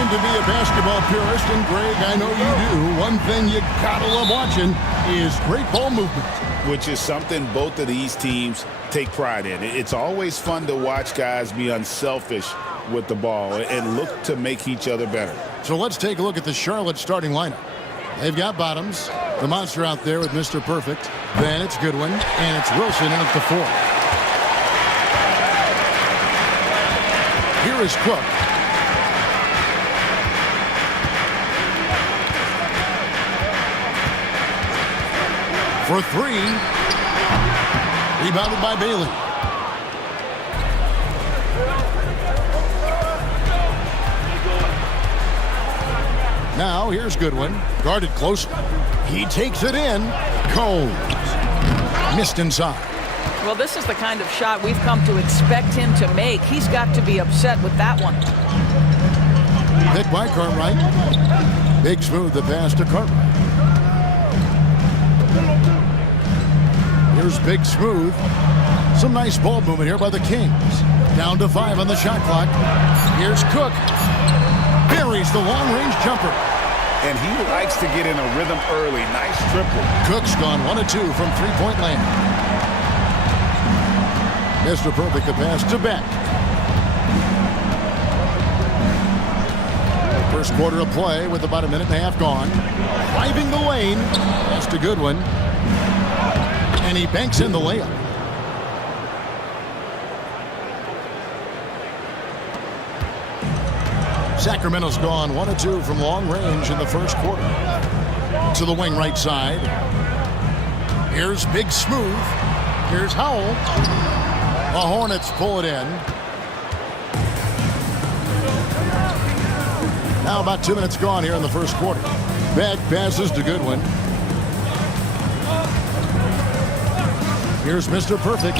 claim to be a basketball purist, and Greg, I know you do. One thing you gotta love watching is great ball movement. Which is something both of these teams take pride in. It's always fun to watch guys be unselfish with the ball and look to make each other better. So let's take a look at the Charlotte starting lineup. They've got Bottoms, the monster out there with Mr. Perfect. Then it's Goodwin, and it's Wilson in at the 4. Here is Cook. For 3. Rebounded by Bailey. Now here's Goodwin. Guarded closely. He takes it in. Combs. Missed inside. Well, this is the kind of shot we've come to expect him to make. He's got to be upset with that one. Hit by Cartwright. Big Smooth the pass to Cartwright. Here's Big Smooth. Some nice ball movement here by the Kings. Down to 5 on the shot clock. Here's Cook. Buries the long-range jumper. And he likes to get in a rhythm early. Nice triple. Cook's gone 1 of 2 from three-point land. Mr. Perfect the pass to Beck. First quarter of play with about a minute and a half gone. Driving the lane. Pass to Goodwin. And he banks in the layup. Sacramento's gone 1 of 2 from long range in the first quarter. To the wing right side. Here's Big Smooth. Here's Howell. The Hornets pull it in. Now about 2 minutes gone here in the first quarter. Beck passes to Goodwin. Here's Mr. Perfect.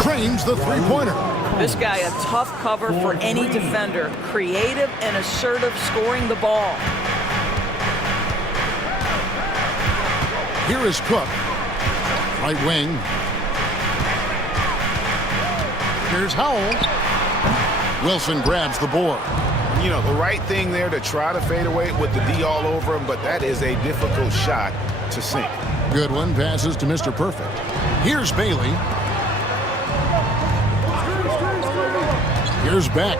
Cranes the three-pointer. This guy a tough cover for any defender. Creative and assertive scoring the ball. Here is Cook. Right wing. Here's Howell. Wilson grabs the board. You know, the right thing there to try to fade away with the D all over him, but that is a difficult shot to sink. Goodwin passes to Mr. Perfect. Here's Bailey. Here's Beck.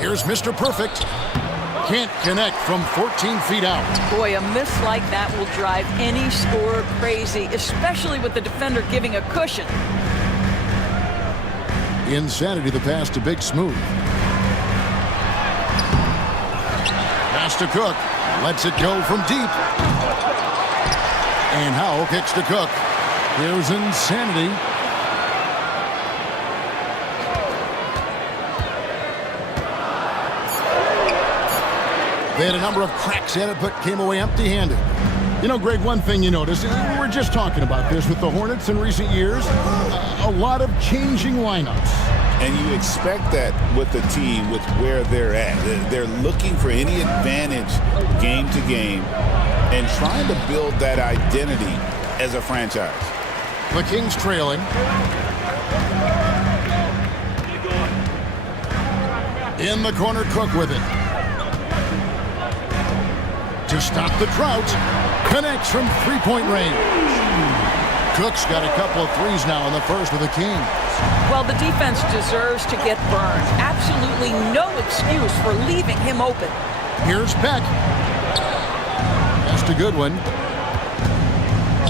Here's Mr. Perfect. Can't connect from 14 feet out. Boy, a miss like that will drive any scorer crazy, especially with the defender giving a cushion. Insanity the pass to Big Smooth. Pass to Cook. Lets it go from deep. And Howell kicks to Cook. Here's Insanity. They had a number of cracks at it, but came away empty-handed. You know, Greg, one thing you notice, we were just talking about this with the Hornets in recent years, a lot of changing lineups. And you expect that with the team, with where they're at. They're looking for any advantage game to game and trying to build that identity as a franchise. The Kings trailing. In the corner, Cook with it. To stop the drought. Connects from three-point range. Cook's got a couple of threes now in the first with the Kings. Well, the defense deserves to get burned. Absolutely no excuse for leaving him open. Here's Beck. Pass to Goodwin.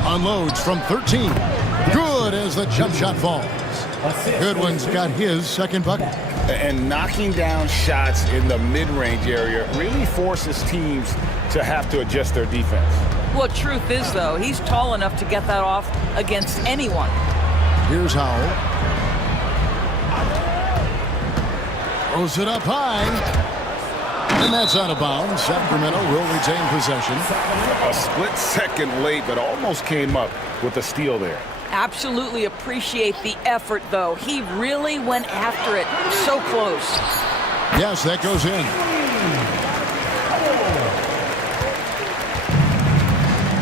Unloads from 13. Good as the jump shot falls. Goodwin's got his second bucket. And knocking down shots in the mid-range area really forces teams to have to adjust their defense. Well, truth is, though, he's tall enough to get that off against anyone. Here's Howell. Throws it up high. And that's out of bounds. Sacramento will retain possession. A split second late, but almost came up with a steal there. Absolutely appreciate the effort, though. He really went after it. So close. Yes, that goes in.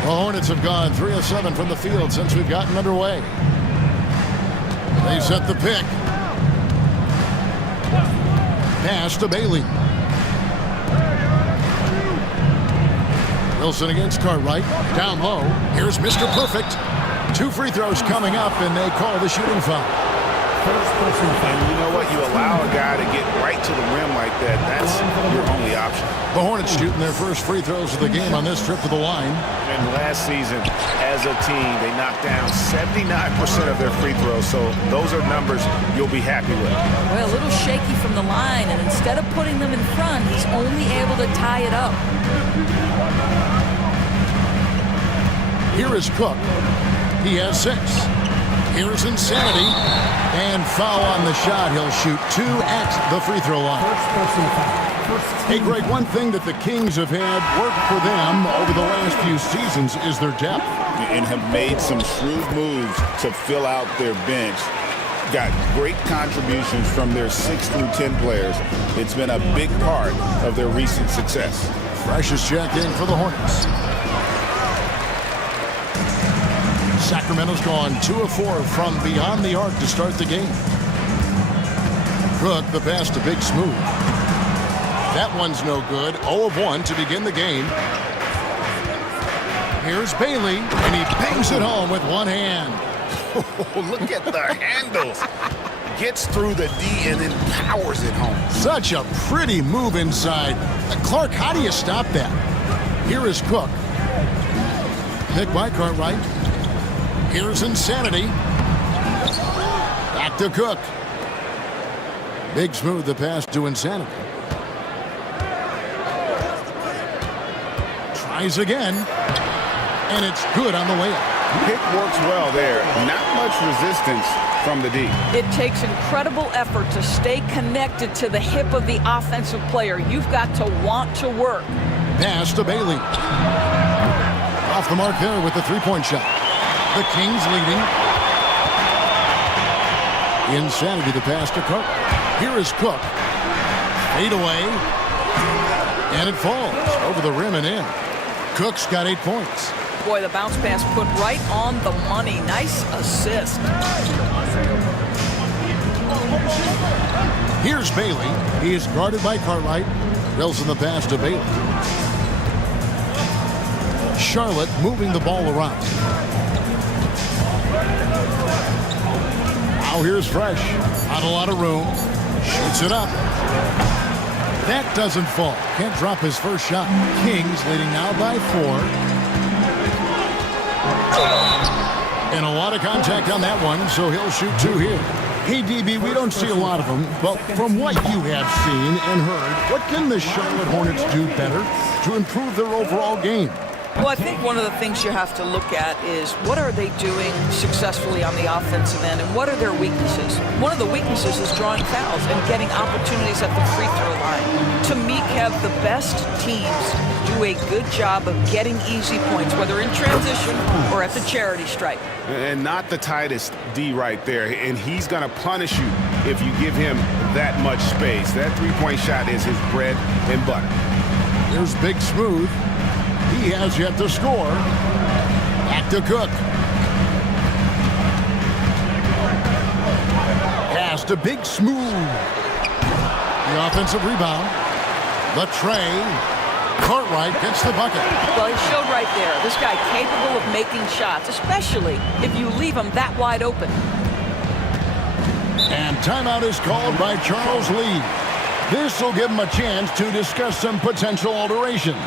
The Hornets have gone 3 of 7 from the field since we've gotten underway. They set the pick. Pass to Bailey. Wilson against Cartwright. Down low. Here's Mr. Perfect. 2 free throws coming up, and they call the shooting foul. And you know what? You allow a guy to get right to the rim like that. That's your only option. The Hornets shooting their first free throws of the game on this trip to the line. And last season, as a team, they knocked down 79% of their free throws. So those are numbers you'll be happy with. Well, a little shaky from the line, and instead of putting them in front, he's only able to tie it up. Here is Cook. He has 6. Here's Insanity. And foul on the shot. He'll shoot 2 at the free throw line. Hey, Greg, one thing that the Kings have had work for them over the last few seasons is their depth. And have made some shrewd moves to fill out their bench. Got great contributions from their 6 through 10 players. It's been a big part of their recent success. Fresh is checked in for the Hornets. Sacramento's gone 2 of 4 from beyond the arc to start the game. Cook, the pass to Big Smooth. That one's no good. 0 of 1 to begin the game. Here's Bailey, and he bangs it home with one hand. Look at the handles. Gets through the D and then powers it home. Such a pretty move inside. Clark, how do you stop that? Here is Cook. Pick by Cartwright. Here's Insanity. Back to Cook. Big Smooth, the pass to Insanity. Tries again. And it's good on the way up. Pick works well there. Not much resistance from the D. It takes incredible effort to stay connected to the hip of the offensive player. You've got to want to work. Pass to Bailey. Off the mark there with the three-point shot. The Kings leading. Insanity the pass to Cook. Here is Cook. Fade away. And it falls over the rim and in. Cook's got 8 points. Boy, the bounce pass put right on the money. Nice assist. Here's Bailey. He is guarded by Cartwright. Wilson the pass to Bailey. Charlotte moving the ball around. Now here's Fresh. Not a lot of room. Shoots it up. That doesn't fall. Can't drop his first shot. Kings leading now by 4. And a lot of contact on that one, so he'll shoot 2 here. Hey, DB, we don't see a lot of them, but from what you have seen and heard, what can the Charlotte Hornets do better to improve their overall game? Well, I think one of the things you have to look at is what are they doing successfully on the offensive end and what are their weaknesses? One of the weaknesses is drawing fouls and getting opportunities at the free throw line. To me, Kev, the best teams do a good job of getting easy points, whether in transition or at the charity stripe. And not the tightest D right there. And he's going to punish you if you give him that much space. That three-point shot is his bread and butter. There's Big Smooth. He has yet to score. Back to Cook. Pass to Big Smooth. The offensive rebound. The tray. Cartwright gets the bucket. Well, he showed right there. This guy capable of making shots, especially if you leave him that wide open. And timeout is called by Charles Lee. This will give him a chance to discuss some potential alterations.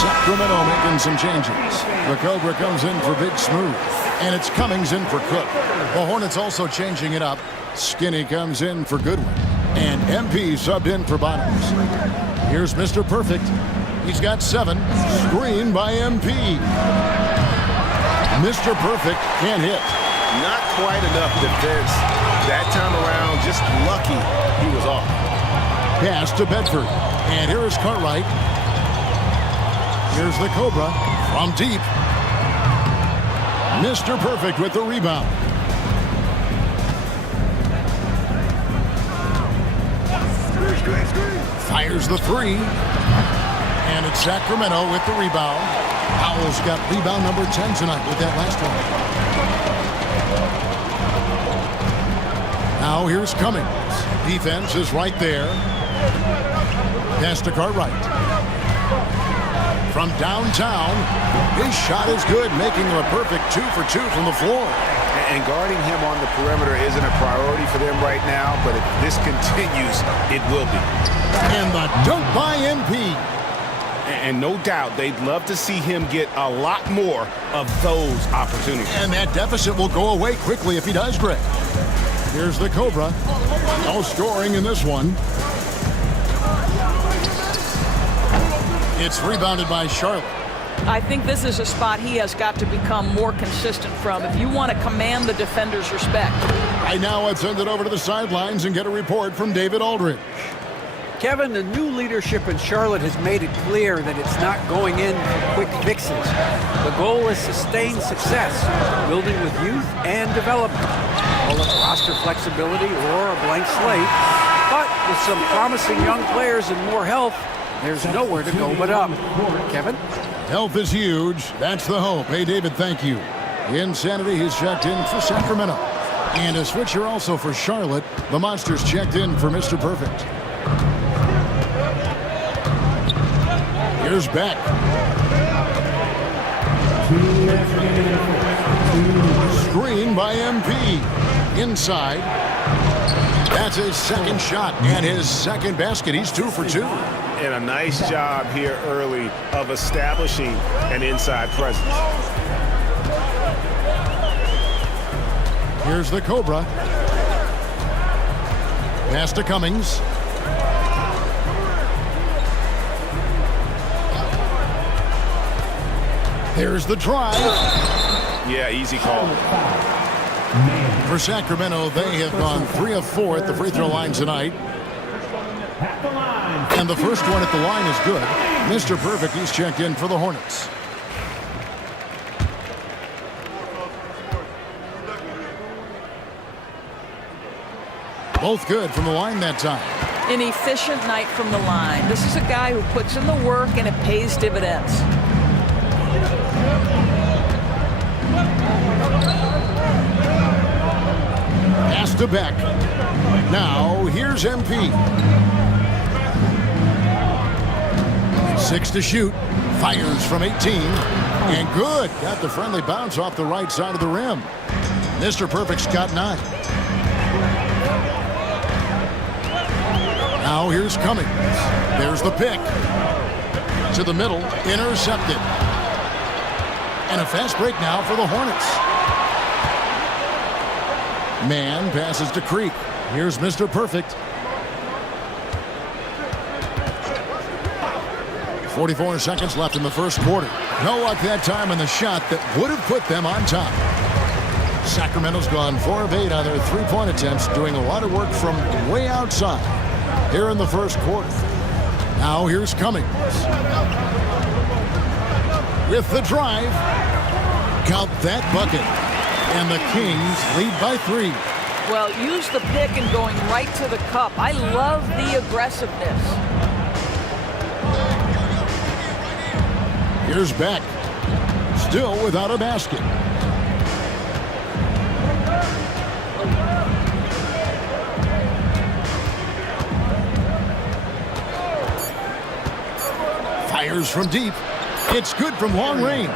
Sacramento making some changes. The Cobra comes in for Big Smooth. And it's Cummings in for Cook. The Hornets also changing it up. Skinny comes in for Goodwin. And MP subbed in for Bottoms. Here's Mr. Perfect. He's got 7. Screen by MP. Mr. Perfect can't hit. Not quite enough defense that time around. Just lucky he was off. Pass to Bedford. And here is Cartwright. Here's the Cobra from deep. Mr. Perfect with the rebound. Fires the 3. And it's Sacramento with the rebound. Howell's got rebound number 10 tonight with that last one. Now here's Cummings. Defense is right there. Pass to Cartwright. From downtown, his shot is good, making him a perfect 2 for 2 from the floor. And guarding him on the perimeter isn't a priority for them right now, but if this continues, it will be. And the dunk by MP. And no doubt they'd love to see him get a lot more of those opportunities. And that deficit will go away quickly if he does, Greg. Here's the Cobra. No scoring in this one. It's rebounded by Charlotte. I think this is a spot he has got to become more consistent from if you want to command the defender's respect. Right now, let's send it over to the sidelines and get a report from David Aldridge. Kevin, the new leadership in Charlotte has made it clear that it's not going in for quick fixes. The goal is sustained success, building with youth and development. Call it roster flexibility or a blank slate. But with some promising young players and more health, there's nowhere to go but up. Kevin? Health is huge. That's the hope. Hey, David, thank you. Insanity has checked in for Sacramento. And a switcher also for Charlotte. The Monsters checked in for Mr. Perfect. Here's Beck. Screen by MP. Inside. That's his second shot and his second basket. He's 2 for 2. And a nice job here early of establishing an inside presence. Here's the Cobra. Pass to Cummings. There's the drive. Yeah, easy call. For Sacramento, they have gone 3 of 4 at the free throw line tonight. And the first one at the line is good. Mr. Perfect, he's checked in for the Hornets. Both good from the line that time. An efficient night from the line. This is a guy who puts in the work and it pays dividends. Pass to Beck. Now, here's MP. 6 to shoot. Fires from 18. And good. Got the friendly bounce off the right side of the rim. Mr. Perfect's got 9. Now here's Cummings. There's the pick. To the middle. Intercepted. And a fast break now for the Hornets. Man passes to Creek. Here's Mr. Perfect. 44 seconds left in the first quarter. No luck that time on the shot that would have put them on top. Sacramento's gone 4 of 8 on their three-point attempts, doing a lot of work from way outside here in the first quarter. Now here's Cummings. With the drive. Count that bucket. And the Kings lead by 3. Well, use the pick and going right to the cup. I love the aggressiveness. Here's Beck. Still without a basket. Fires from deep. It's good from long range.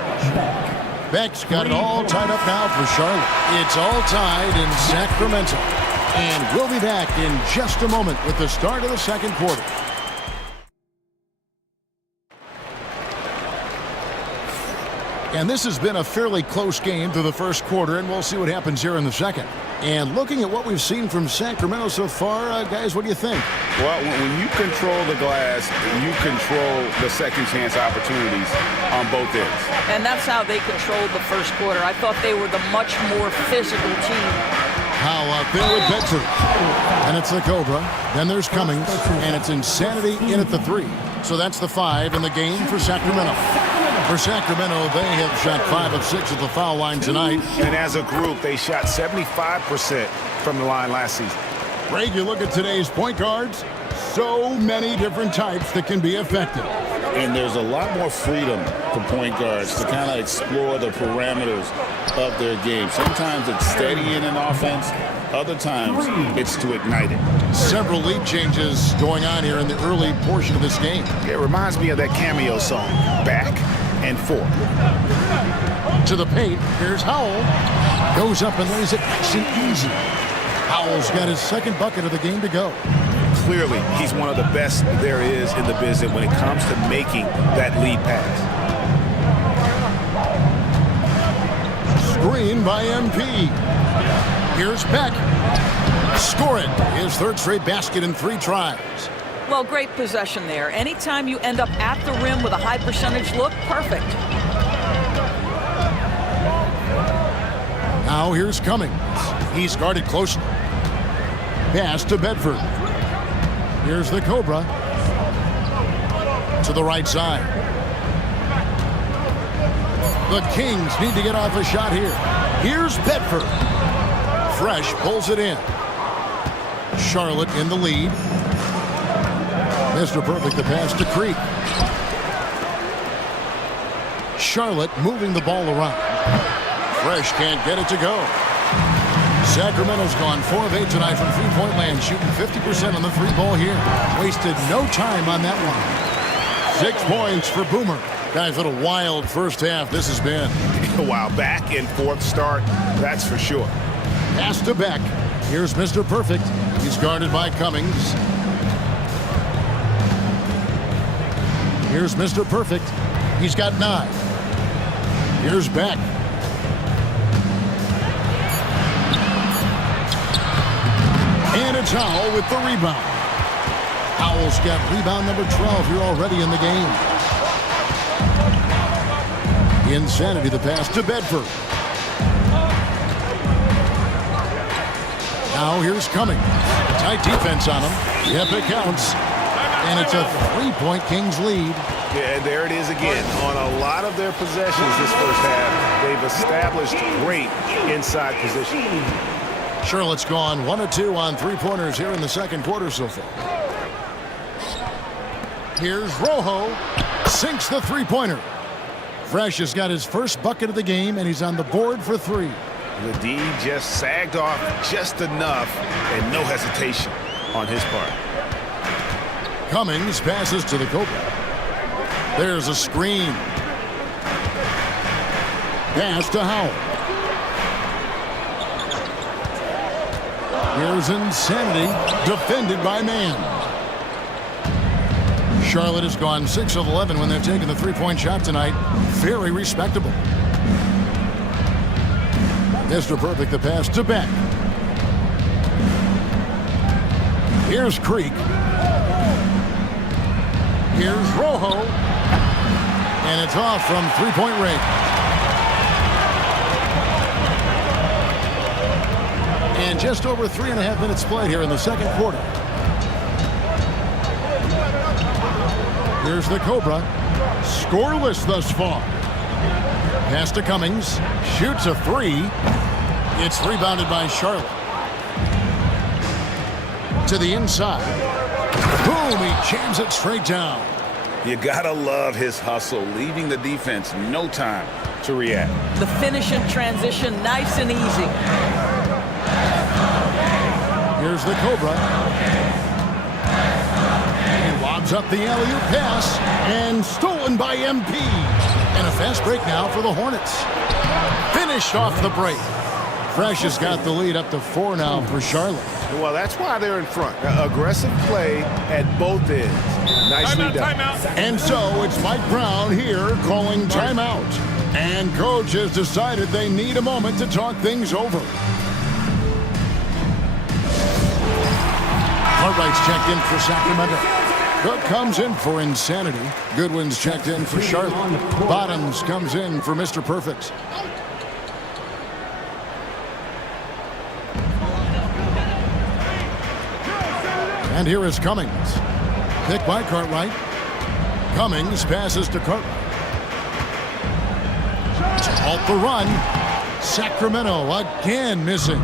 Beck's got it all tied up now for Charlotte. It's all tied in Sacramento. And we'll be back in just a moment with the start of the second quarter. And this has been a fairly close game through the first quarter, and we'll see what happens here in the second. And looking at what we've seen from Sacramento so far, guys, what do you think? Well, when you control the glass, you control the second chance opportunities on both ends. And that's how they controlled the first quarter. I thought they were the much more physical team. How out there with Bedford. And it's the Cobra. Then there's Cummings. And it's Insanity in at the 3. So that's the 5 in the game for Sacramento. For Sacramento, they have shot 5 of 6 at the foul line tonight. And as a group, they shot 75% from the line last season. Greg, you look at today's point guards. So many different types that can be effective. And there's a lot more freedom for point guards to kind of explore the parameters of their game. Sometimes it's steadying an offense. Other times it's to ignite it. Several lead changes going on here in the early portion of this game. It reminds me of that Cameo song, Back and Forth. To the paint, here's Howell. Goes up and lays it nice and easy. Howell's got his second bucket of the game to go. Clearly, he's one of the best there is in the business when it comes to making that lead pass. Screen by MP. Here's Beck. Score it. His third straight basket in 3 tries. Well, great possession there. Anytime you end up at the rim with a high percentage look, perfect. Now here's Cummings. He's guarded closely. Pass to Bedford. Here's the Cobra. To the right side. The Kings need to get off a shot here. Here's Bedford. Fresh pulls it in. Charlotte in the lead. Mr. Perfect, the pass to Creek. Charlotte moving the ball around. Fresh can't get it to go. Sacramento's gone 4 of 8 tonight from three-point land, shooting 50% on the 3-ball here. Wasted no time on that one. 6 points for Boomer. Guys, what a wild first half this has been. Wow, back and forth start, that's for sure. Pass to Beck. Here's Mr. Perfect. He's guarded by Cummings. Here's Mr. Perfect. He's got 9. Here's Beck. And it's Howell with the rebound. Howell's got rebound number 12 here already in the game. Insanity, the pass to Bedford. Now here's Cummings. Tight defense on him. Yep, it counts. And it's a 3-point Kings lead. Yeah, there it is again. On a lot of their possessions this first half, they've established great inside position. Charlotte's gone 1 of 2 on 3-pointers here in the second quarter so far. Here's Rojo. Sinks the 3-pointer. Fresh has got his first bucket of the game, and he's on the board for 3. The D just sagged off just enough, and no hesitation on his part. Cummings passes to the Cobra. There's a screen. Pass to Howell. Here's Insanity, defended by Man. Charlotte has gone 6 of 11 when they've taken the 3-point shot tonight. Very respectable. Mr. Perfect, the pass to Beck. Here's Creek. Here's Rojo. And it's off from 3-point range. And just over 3.5 minutes played here in the second quarter. Here's the Cobra. Scoreless thus far. Pass to Cummings. Shoots a 3. It's rebounded by Charlotte. To the inside. Boom, he jams it straight down. You gotta love his hustle, leaving the defense no time to react. The finish in transition, nice and easy. Here's the Cobra. He lobs up the alley-oop pass, and stolen by MP. And a fast break now for the Hornets. Finished off the break. Fresh has got the lead up to 4 now for Charlotte. Well, that's why they're in front. Aggressive play at both ends. Nicely done. And so it's Mike Brown here calling timeout. And coach has decided they need a moment to talk things over. Cartwright's checked in for Sacramento. Cook comes in for Insanity. Goodwin's checked in for Charlotte. Bottoms comes in for Mr. Perfect. And here is Cummings. Picked by Cartwright. Cummings passes to Cartwright. To halt the run. Sacramento again missing.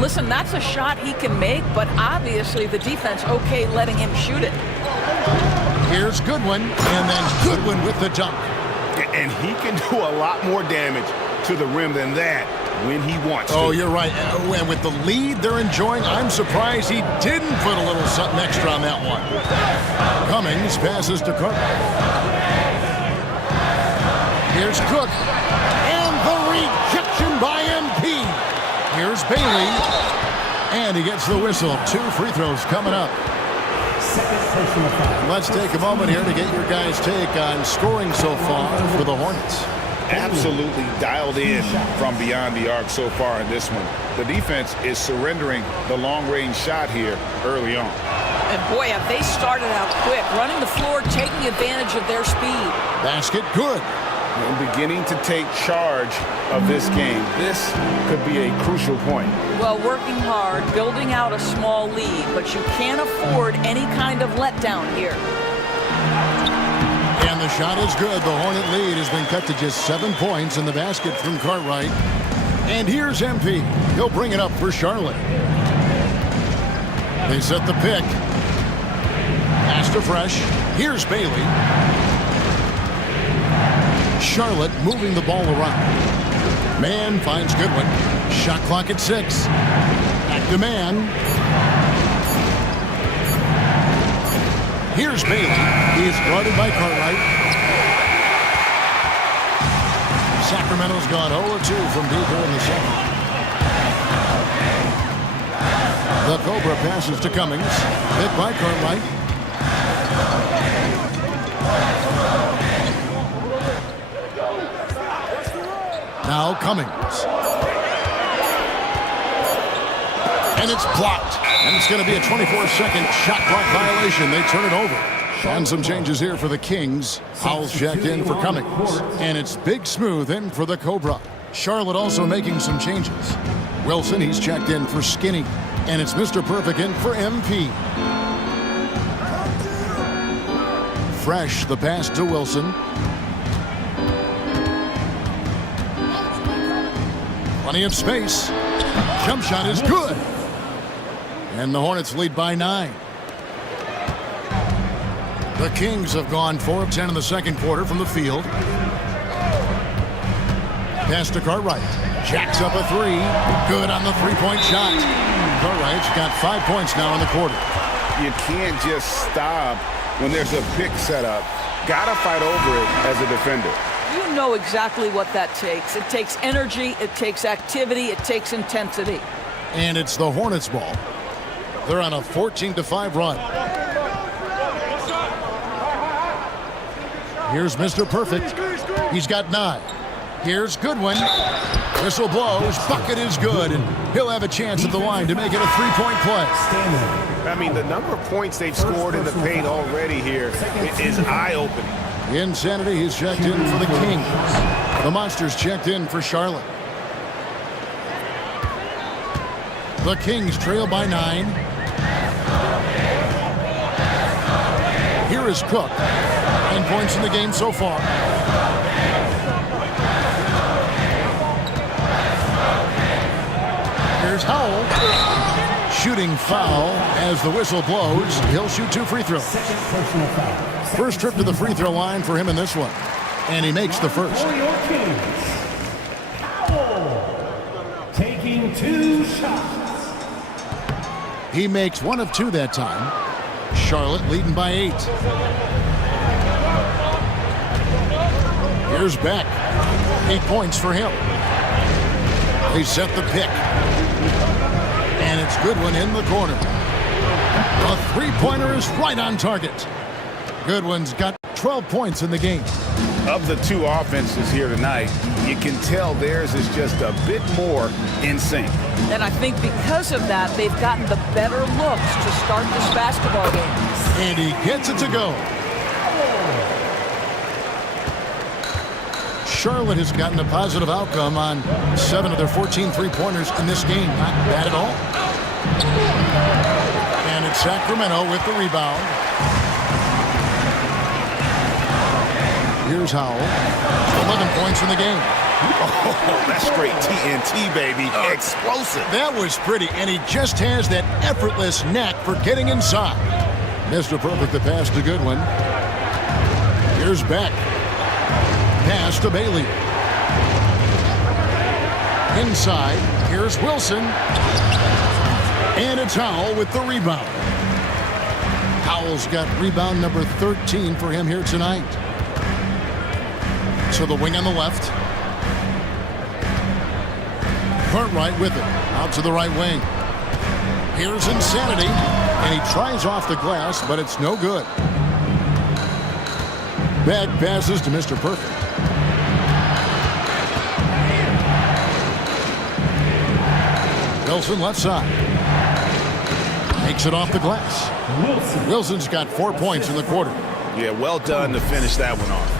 Listen, that's a shot he can make, but obviously the defense okay letting him shoot it. Here's Goodwin, and then Goodwin with the dunk. And he can do a lot more damage to the rim than that when he wants to. Oh, you're right. And with the lead they're enjoying, I'm surprised he didn't put a little something extra on that one. Cummings passes to Cook. Here's Cook. And the rejection by MP. Here's Bailey. And he gets the whistle. 2 free throws coming up. Let's take a moment here to get your guys' take on scoring so far for the Hornets. Absolutely dialed in from beyond the arc so far in this one. The defense is surrendering the long-range shot here early on. And boy, have they started out quick, running the floor, taking advantage of their speed. Basket good. And beginning to take charge of this game. This could be a crucial point. Well, working hard, building out a small lead, but you can't afford any kind of letdown here. And the shot is good. The Hornet lead has been cut to just 7 points in the basket from Cartwright. And here's MP. He'll bring it up for Charlotte. They set the pick. Pass to Fresh. Here's Bailey. Charlotte moving the ball around. Man finds Goodwin. Shot clock at 6. Back to Man. Here's Bailey. He is guarded by Cartwright. Sacramento's gone 0-2 from deep here in the second. The Cobra passes to Cummings. Hit by Cartwright. Now Cummings. And it's blocked. And it's going to be a 24-second shot clock violation. They turn it over. And some changes here for the Kings. Howell's checked in for Cummings. And it's Big Smooth in for the Cobra. Charlotte also making some changes. Wilson, he's checked in for Skinny. And it's Mr. Perfect in for MP. Fresh, the pass to Wilson. Plenty of space. Jump shot is good. And the Hornets lead by 9. The Kings have gone 4 of 10 in the second quarter from the field. Pass to Cartwright. Jacks up a 3. Good on the three-point shot. Cartwright's got 5 points now in the quarter. You can't just stop when there's a pick set up. Gotta fight over it as a defender. You know exactly what that takes. It takes energy, it takes activity, it takes intensity. And it's the Hornets' ball. They're on a 14-5 run. Here's Mr. Perfect. He's got 9. Here's Goodwin. Whistle blows. Bucket is good. And he'll have a chance at the line to make it a 3-point play. I mean, the number of points they've scored in the paint already here is eye-opening. Insanity, he's checked in for the Kings. The Monsters checked in for Charlotte. The Kings trail by 9. Here is Cook. 9 points in the game so far. Here's Howell. Shooting foul as the whistle blows. He'll shoot 2 free throws. First trip to the free throw line for him in this one. And he makes the first. Taking 2 shots. He makes 1 of 2 that time. Charlotte leading by 8. Here's Beck. 8 points for him. They set the pick. And it's Goodwin in the corner. A three-pointer is right on target. Goodwin's got 12 points in the game. Of the 2 offenses here tonight, you can tell theirs is just a bit more in sync. And I think because of that, they've gotten the better looks to start this basketball game. And he gets it to go. Charlotte has gotten a positive outcome on 7 of their 14 three-pointers in this game. Not bad at all. And it's Sacramento with the rebound. Here's Howell. 11 points in the game. Oh, that's straight TNT, baby. Explosive. That was pretty, and he just has that effortless knack for getting inside. Mr. Perfect, the pass to Goodwin. Here's Beck. Pass to Bailey. Inside, here's Wilson. And it's Howell with the rebound. Howell's got rebound number 13 for him here tonight. So the wing on the left. Cartwright with it. Out to the right wing. Here's Insanity. And he tries off the glass, but it's no good. Back passes to Mr. Perfect. Wilson left side. Takes it off the glass. Wilson's got 4 points in the quarter. Yeah, well done to finish that one off.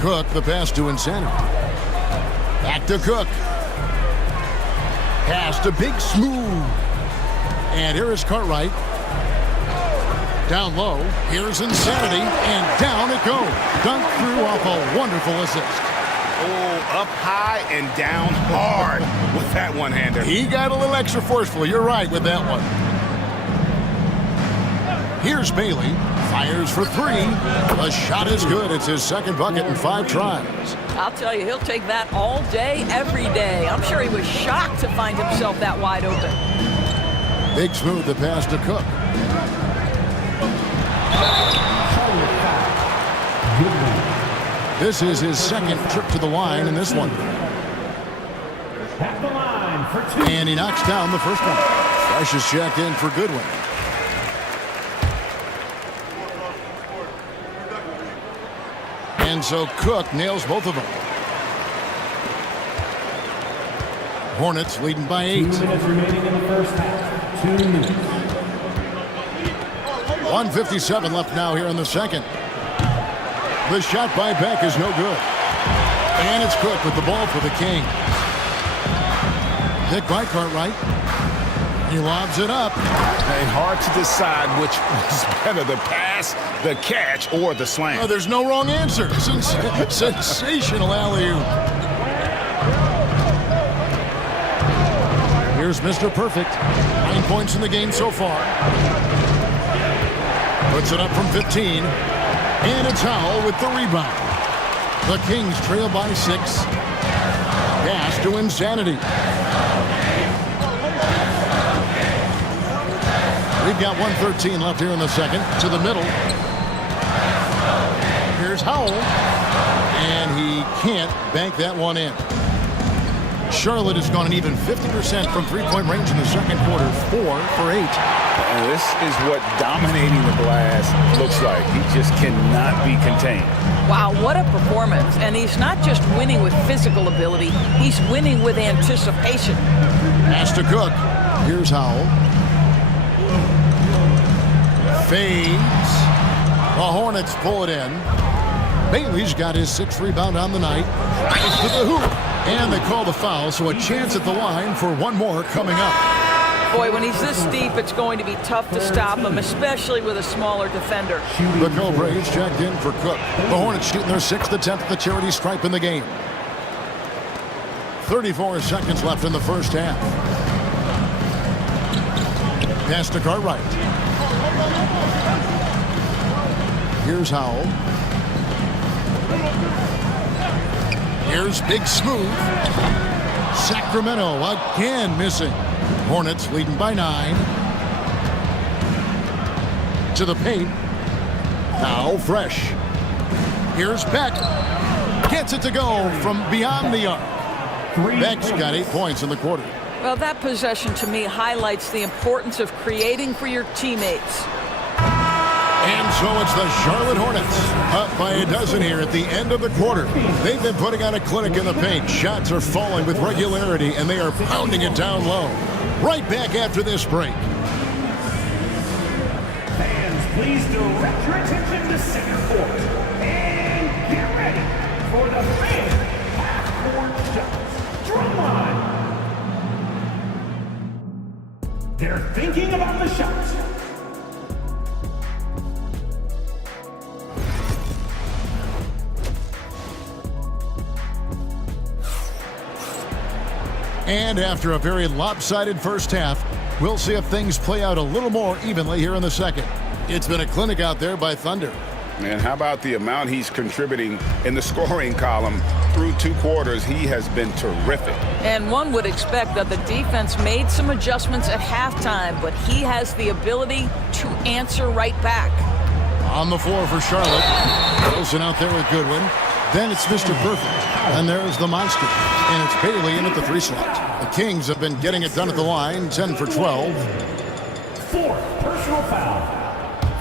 Cook, the pass to Insanity. Back to Cook. Pass to Big Smooth. And here is Cartwright. Down low. Here's Insanity. And down it goes. Dunked through off a wonderful assist. Oh, up high and down hard with that one-hander. He got a little extra forceful. You're right with that one. Here's Bailey. Fires for three. The shot is good. It's his second bucket in 5 tries. I'll tell you, he'll take that all day, every day. I'm sure he was shocked to find himself that wide open. Big Smooth, the pass to Cook. This is his second trip to the line in this one. At the line for 2. And he knocks down the first one. Fresh is checked in for Goodwin. And so Cook nails both of them. Hornets leading by 8. 2 minutes remaining in the first half. 2 minutes. 1:57 left now here in the second. The shot by Beck is no good. And it's Cook with the ball for the King. Hit by Cartwright. He lobs it up. Hey, hard to decide which was better, the pass, the catch, or the slam. Oh, there's no wrong answer. Sensational alley-oop. Here's Mr. Perfect. 9 points in the game so far. Puts it up from 15. And it's Howell with the rebound. The Kings trail by 6. Pass to Insanity. We've got 1:13 left here in the second. To the middle. Here's Howell. And he can't bank that one in. Charlotte has gone an even 50% from three-point range in the second quarter. 4 for 8. And this is what dominating the glass looks like. He just cannot be contained. Wow, what a performance. And he's not just winning with physical ability, he's winning with anticipation. Pass to Cook. Here's Howell. Fades. The Hornets pull it in. Bailey's got his 6th rebound on the night. Drives to the hoop. And they call the foul, so a chance at the line for one more coming up. Boy, when he's this deep, it's going to be tough to stop him, especially with a smaller defender. The Cobras checked in for Cook. The Hornets shooting their 6th attempt at the charity stripe in the game. 34 seconds left in the first half. Pass to Cartwright. Here's Howell. Here's Big Smooth. Sacramento again missing. Hornets leading by 9. To the paint. Now Fresh. Here's Beck. Gets it to go from beyond the arc. Beck's got 8 points in the quarter. Well, that possession to me highlights the importance of creating for your teammates. And so it's the Charlotte Hornets up by a dozen here at the end of the quarter. They've been putting on a clinic in the paint. Shots are falling with regularity, and they are pounding it down low. Right back after this break. Fans, please direct your attention to second quarter. And get ready for the big half-court shots. Drumline. They're thinking about the shots. And after a very lopsided first half, we'll see if things play out a little more evenly here in the second. It's been a clinic out there by Thunder. And how about the amount he's contributing in the scoring column through 2 quarters? He has been terrific. And one would expect that the defense made some adjustments at halftime, but he has the ability to answer right back. On the floor for Charlotte. Wilson out there with Goodwin. Then it's Mr. Perfect. And there's the monster. And it's Bailey in at the 3 slot. The Kings have been getting it done at the line, 10 for 12. 4th personal foul.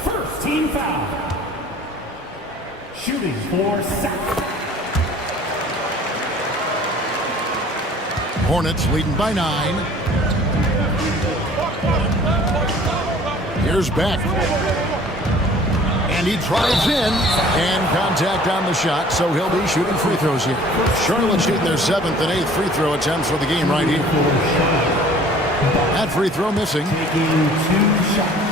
First team foul. Shooting for Sac. Hornets leading by 9. Here's Beck. And he drives in, and contact on the shot, so he'll be shooting free throws here. Charlotte shooting their 7th and 8th free throw attempts for the game right here. That free throw missing. Taking 2 shots.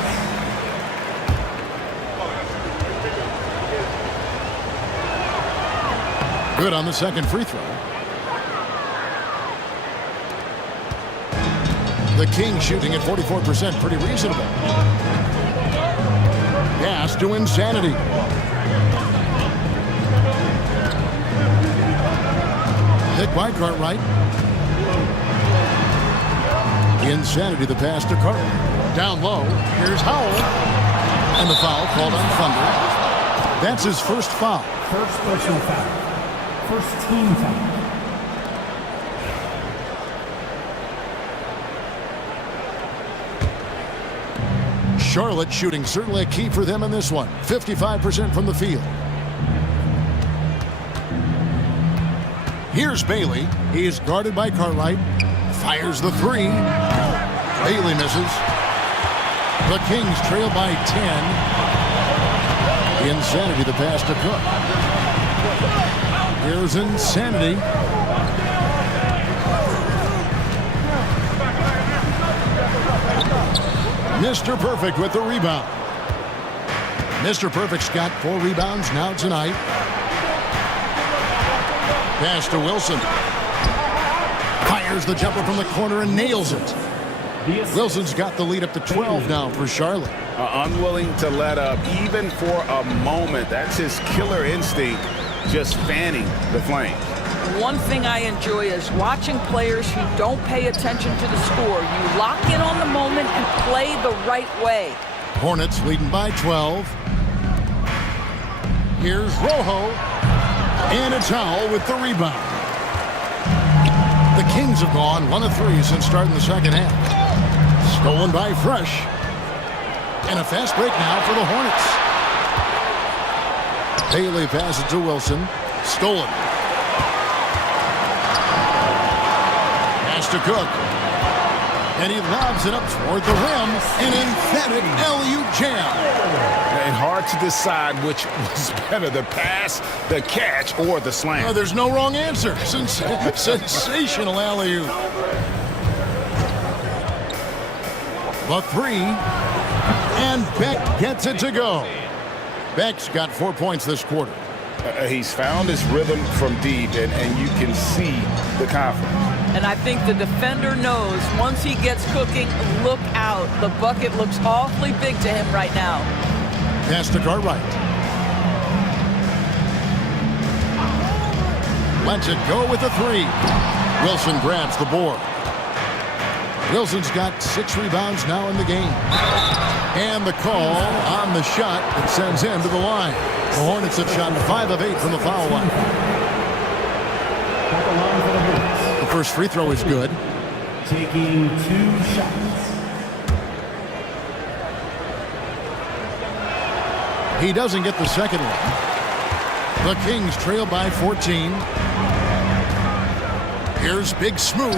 Good on the second free throw. The Kings shooting at 44%, pretty reasonable. Pass to Insanity. Hit by Cartwright. Insanity, the pass to Cartwright. Down low, here's Howell. And the foul called on Thunder. That's his first foul. First personal foul. First team foul. Charlotte shooting certainly a key for them in this one. 55% from the field. Here's Bailey. He's guarded by Cartwright. Fires the 3. Bailey misses. The Kings trail by 10. Insanity, the pass to Cook. Here's Insanity. Mr. Perfect with the rebound. Mr. Perfect's got 4 rebounds now tonight. Pass to Wilson. Fires the jumper from the corner and nails it. Wilson's got the lead up to 12 now for Charlotte. Unwilling to let up even for a moment. That's his killer instinct, just fanning the flame. One thing I enjoy is watching players who don't pay attention to the score. You lock in on the moment and play the right way. Hornets leading by 12. Here's Rojo. And it's Howell with the rebound. The Kings have gone 1 of 3 since starting the second half. Stolen by Fresh. And a fast break now for the Hornets. Bailey passes to Wilson. Stolen. Pass to Cook. And he lobs it up toward the rim. An emphatic alley-oop jam. And hard to decide which was better, the pass, the catch, or the slam. There's no wrong answer. Sensational alley-oop. The 3. And Beck gets it to go. Beck's got 4 points this quarter. He's found his rhythm from deep, and you can see the confidence. And I think the defender knows once he gets cooking, look out. The bucket looks awfully big to him right now. Pass to Cartwright. Lets it go with the 3. Wilson grabs the board. Wilson's got 6 rebounds now in the game. And the call on the shot that sends him to the line. The Hornets have shot 5 of 8 from the foul line. The first free throw is good. Taking 2 shots. He doesn't get the second one. The Kings trail by 14. Here's Big Smooth.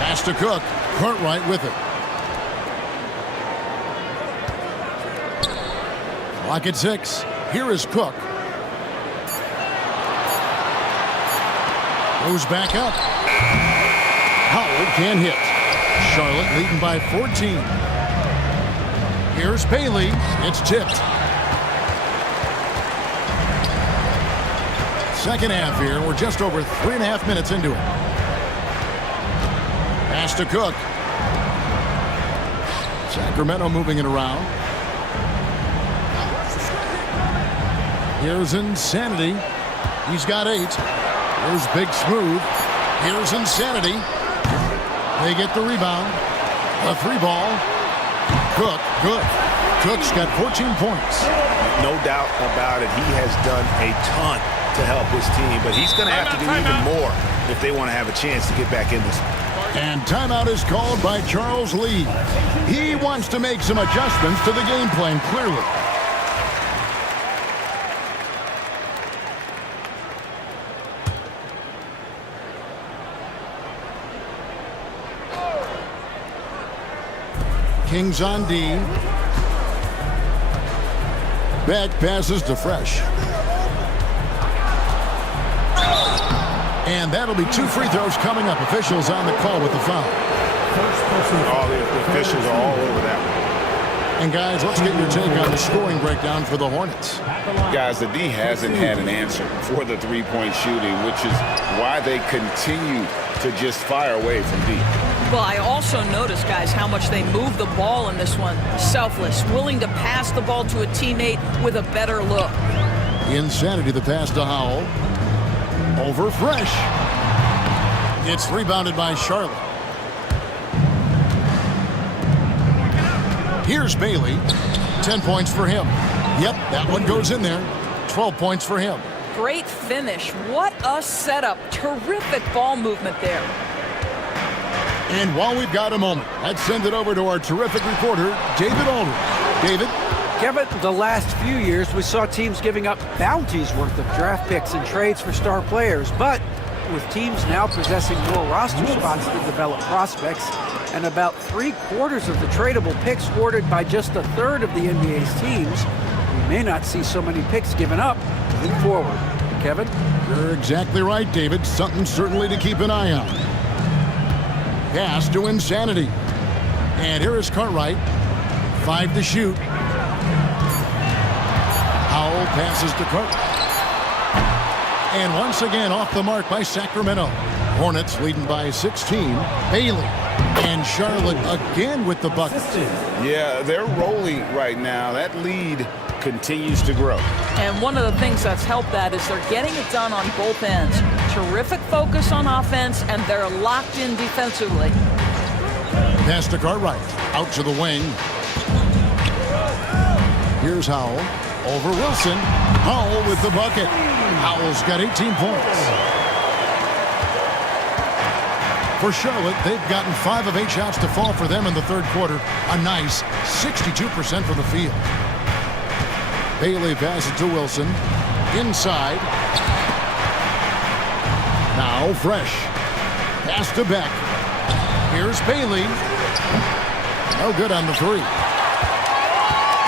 Pass to Cook. Cartwright with it. Clock at 6. Here is Cook. Goes back up. Howell can't hit. Charlotte leading by 14. Here's Bailey. It's tipped. Second half here. We're just over 3.5 minutes into it. Pass to Cook. Sacramento moving it around. Here's Insanity. He's got 8. Here's Big Smooth. Here's Insanity. They get the rebound. A 3-ball. Cook, good. Cook's got 14 points. No doubt about it. He has done a ton to help his team, but he's going to have to do even more if they want to have a chance to get back in this. And timeout is called by Charles Lee. He wants to make some adjustments to the game plan, clearly. Kings on D. Beck passes to Fresh. And that'll be 2 free throws coming up. Officials on the call with the foul. All the officials are all over that one. And guys, let's get your take on the scoring breakdown for the Hornets. Guys, the D hasn't had an answer for the three-point shooting, which is why they continue to just fire away from deep. Well, I also noticed, guys, how much they move the ball in this one. Selfless, willing to pass the ball to a teammate with a better look. Insanity, the pass to Howell. Over Fresh. It's rebounded by Charlotte. Here's Bailey. 10 points for him. Yep, that one goes in there. 12 points for him. Great finish. What a setup. Terrific ball movement there. And while we've got a moment, let's send it over to our terrific reporter, David Aldridge. David? Kevin, the last few years we saw teams giving up bounties worth of draft picks and trades for star players, but with teams now possessing more roster spots to develop prospects and about 3/4 of the tradable picks awarded by just a third of the NBA's teams, we may not see so many picks given up moving forward. Kevin? You're exactly right, David. Something certainly to keep an eye on. Pass to Insanity. And here is Cartwright. 5 to shoot. Howell passes to Cook. And once again off the mark by Sacramento. Hornets leading by 16. Bailey and Charlotte again with the bucket. Yeah, they're rolling right now. That lead continues to grow. And one of the things that's helped that is they're getting it done on both ends. Terrific focus on offense, and they're locked in defensively. Pass to Cartwright. Out to the wing. Here's Howell. Over Wilson. Howell with the bucket. Howell's got 18 points. For Charlotte, they've gotten 5 of 8 shots to fall for them in the third quarter. A nice 62% from the field. Bailey passes to Wilson. Inside. Now Fresh. Pass to Beck. Here's Bailey. No good on the 3.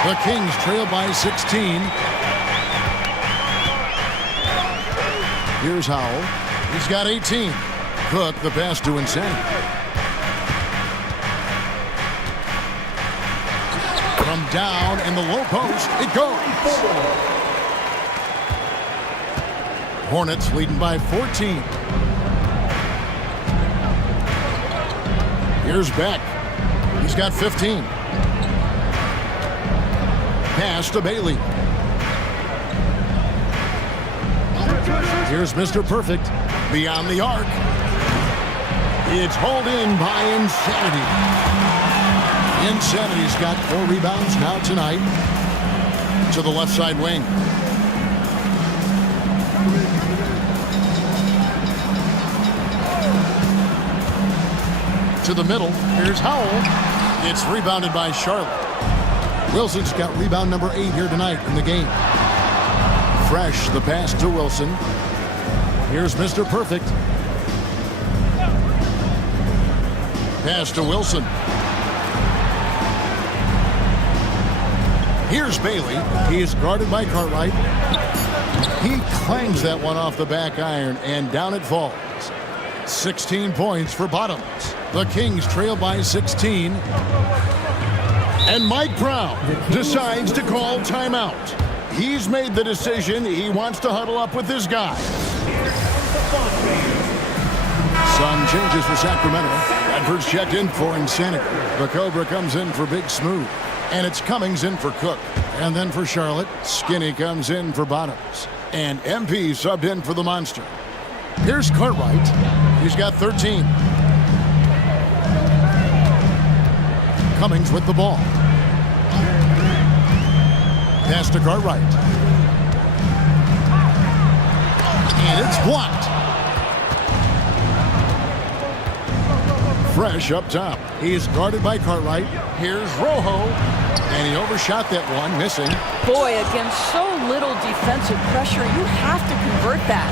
The Kings trail by 16. Here's Howell. He's got 18. Cook, the pass to Insanity. From down in the low post, it goes. Hornets leading by 14. Here's Beck. He's got 15. Pass to Bailey. Here's Mr. Perfect. Beyond the arc. It's hauled in by Insanity. Insanity's got 4 rebounds now tonight. To the left side wing. To the middle. Here's Howell. It's rebounded by Charlotte. Wilson's got rebound number 8 here tonight in the game. Fresh, the pass to Wilson. Here's Mr. Perfect. Pass to Wilson. Here's Bailey. He is guarded by Cartwright. He clangs that one off the back iron, and down it falls. 16 points for Bottoms. The Kings trail by 16. And Mike Brown decides to call timeout. He's made the decision. He wants to huddle up with his guys. Sun changes for Sacramento. Red Bedford's checked in for insanity. The Cobra comes in for Big Smooth. And it's Cummings in for Cook. And then for Charlotte, Skinny comes in for Bottoms. And MP subbed in for the Monster. Here's Cartwright. He's got 13. Cummings with the ball. Pass to Cartwright. And it's blocked. Fresh up top. He's guarded by Cartwright. Here's Rojo. And he overshot that one, missing. Boy, against so little defensive pressure, you have to convert that.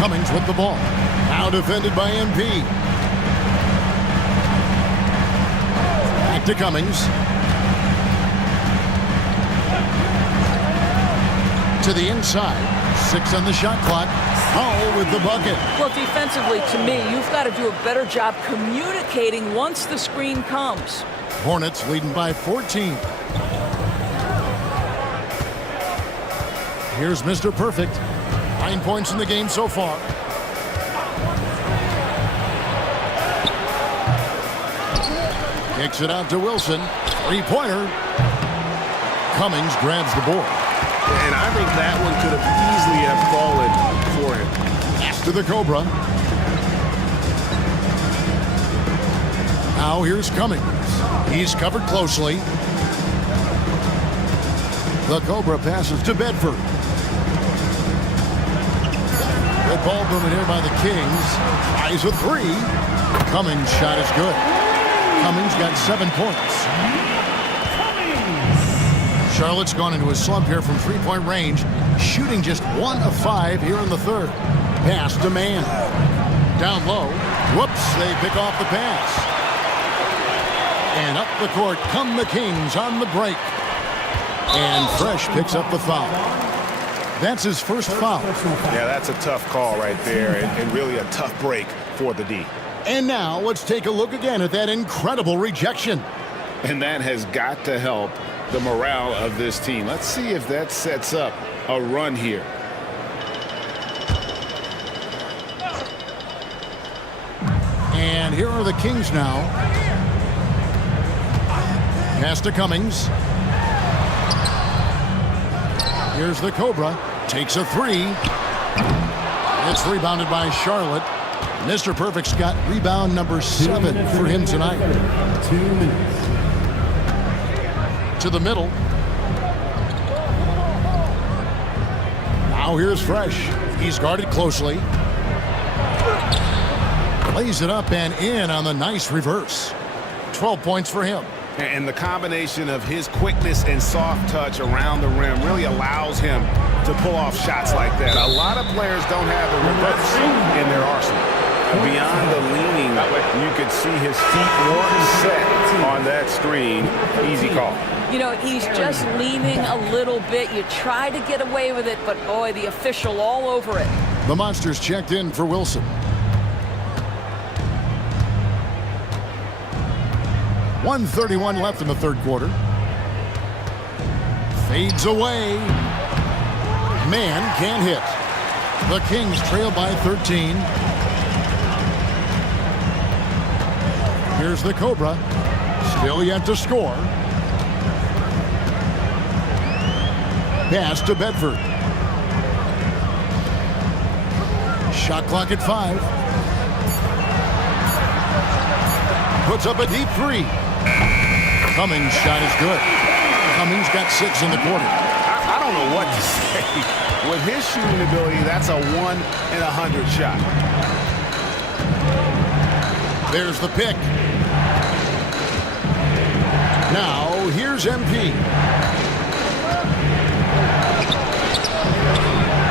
Cummings with the ball. Now defended by MP. Back to Cummings. To the inside. 6 on the shot clock. Howell with the bucket. Well, defensively, to me, you've got to do a better job communicating once the screen comes. Hornets leading by 14. Here's Mr. Perfect. 9 points in the game so far. Kicks it out to Wilson. Three-pointer. Cummings grabs the board. And I think that one could have easily have fallen for him. Pass to the Cobra. Now here's Cummings. He's covered closely. The Cobra passes to Bedford. Good ball movement here by the Kings. Eyes with 3. Cummings' shot is good. Cummings got 7 points. Charlotte's gone into a slump here from three-point range, shooting just 1 of 5 here in the third. Pass to Mann. Down low. Whoops, they pick off the pass. And up the court come the Kings on the break. And Fresh picks up the foul. That's his first foul. Yeah, that's a tough call right there, and really a tough break for the D. And now let's take a look again at that incredible rejection. And that has got to help the morale of this team. Let's see if that sets up a run here. And here are the Kings now. Pass to Cummings. Here's the Cobra. Takes a 3. It's rebounded by Charlotte. Mr. Perfect's got rebound number 7 for him tonight. 2 minutes. To the middle. Now here's Fresh. He's guarded closely. Lays it up and in on the nice reverse. 12 points for him. And the combination of his quickness and soft touch around the rim really allows him to pull off shots like that. A lot of players don't have the reverse in their arsenal. Beyond the leaning, you could see his feet weren't set on that screen. Easy call. You know, he's just leaning a little bit. You try to get away with it, but boy, the official all over it. The Monsters checked in for Wilson. 1:31 left in the third quarter. Fades away. Man can't hit. The Kings trail by 13. Here's the Cobra. Still yet to score. Pass to Bedford. Shot clock at 5. Puts up a deep 3. Cummings' shot is good. Cummings got 6 in the quarter. I don't know what to say. With his shooting ability, that's a 1 in 100 shot. There's the pick. Now, here's MP.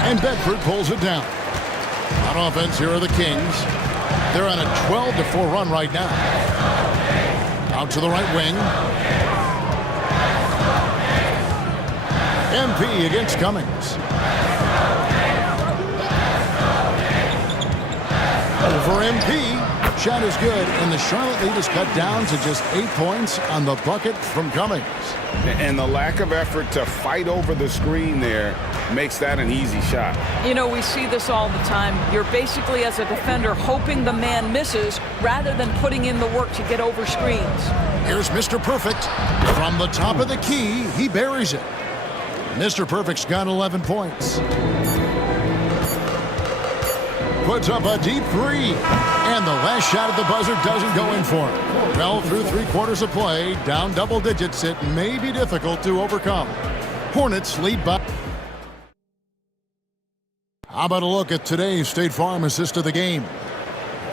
And Bedford pulls it down. On offense, here are the Kings. They're on a 12-4 run right now. Out to the right wing. MP against Cummings. Over MP. shot is good, and the Charlotte lead is cut down to just 8 points on the bucket from Cummings. And the lack of effort to fight over the screen there makes that an easy shot. You know, we see this all the time. You're basically, as a defender, hoping the man misses rather than putting in the work to get over screens. Here's Mr. Perfect. From the top of the key, he buries it. Mr. Perfect's got 11 points. Puts up a deep three. And the last shot at the buzzer doesn't go in for him. Well, through 3/4 of play, down double digits, it may be difficult to overcome. Hornets lead by... How about a look at today's State Farm assist of the game?